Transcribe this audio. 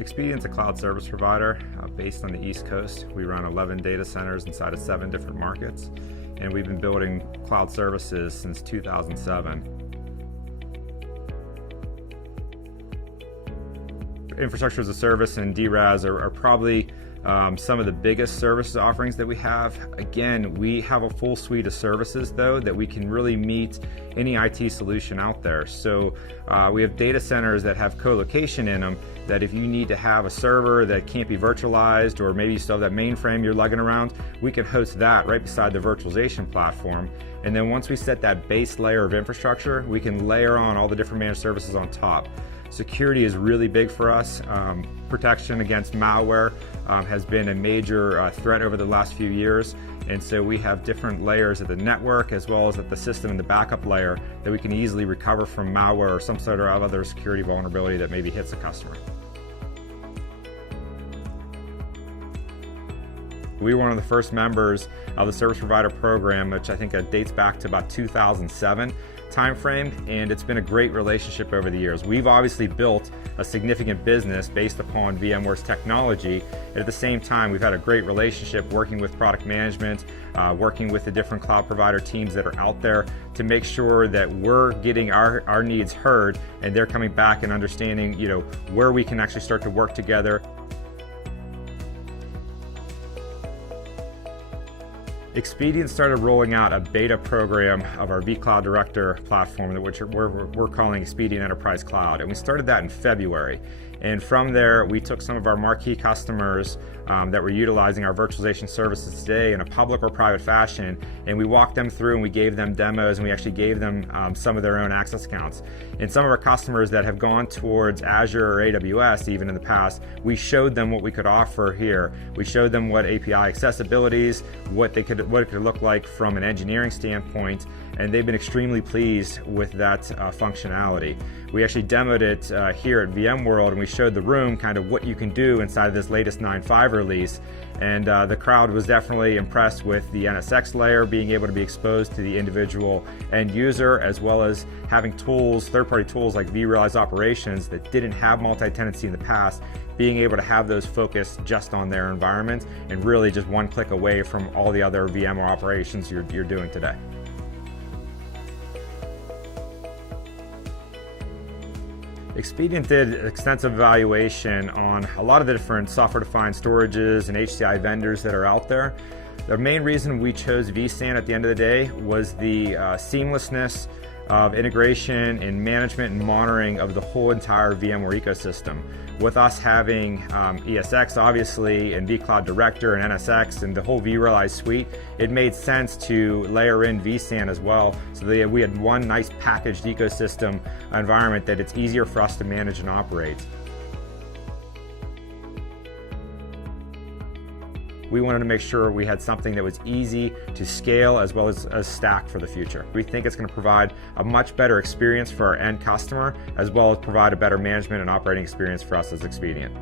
Expedient's a cloud service provider based on the East Coast. We run 11 data centers inside of 7 different markets, and we've been building cloud services since 2007. Infrastructure as a service and vRealize are probably some of the biggest services offerings that we have. Again, we have a full suite of services though that we can really meet any IT solution out there. So we have data centers that have co-location in them, that if you need to have a server that can't be virtualized, or maybe you still have that mainframe you're lugging around, we can host that right beside the virtualization platform. And then once we set that base layer of infrastructure, we can layer on all the different managed services on top. Security is really big for us. Protection against malware has been a major threat over the last few years, and so we have different layers at the network as well as at the system and the backup layer that we can easily recover from malware or some sort of other security vulnerability that maybe hits a customer. We were one of the first members of the service provider program, which I think dates back to about 2007 timeframe, and it's been a great relationship over the years. We've obviously built a significant business based upon VMware's technology, and at the same time we've had a great relationship working with product management, working with the different cloud provider teams that are out there to make sure that we're getting our needs heard, and they're coming back and understanding, where we can actually start to work together. Expedient started rolling out a beta program of our vCloud Director platform, which we're calling Expedient Enterprise Cloud, and we started that in February. And from there, we took some of our marquee customers that were utilizing our virtualization services today in a public or private fashion, and we walked them through and we gave them demos, and we actually gave them some of their own access accounts. And some of our customers that have gone towards Azure or AWS even in the past, we showed them what we could offer here. We showed them what API accessibilities, what it could look like from an engineering standpoint, and they've been extremely pleased with that functionality. We actually demoed it here at VMworld, and we showed the room kind of what you can do inside of this latest 9.5 release, and the crowd was definitely impressed with the NSX layer being able to be exposed to the individual end user, as well as having tools, third-party tools like vRealize operations that didn't have multi-tenancy in the past, being able to have those focus just on their environment and really just one click away from all the other VMware operations you're doing today. Expedient did extensive evaluation on a lot of the different software-defined storages and HCI vendors that are out there. The main reason we chose vSAN at the end of the day was the seamlessness of integration and management and monitoring of the whole entire VMware ecosystem. With us having ESX obviously, and vCloud Director and NSX and the whole vRealize suite, it made sense to layer in vSAN as well, so that we had one nice packaged ecosystem environment that it's easier for us to manage and operate. We wanted to make sure we had something that was easy to scale as well as stack for the future. We think it's going to provide a much better experience for our end customer, as well as provide a better management and operating experience for us as Expedient.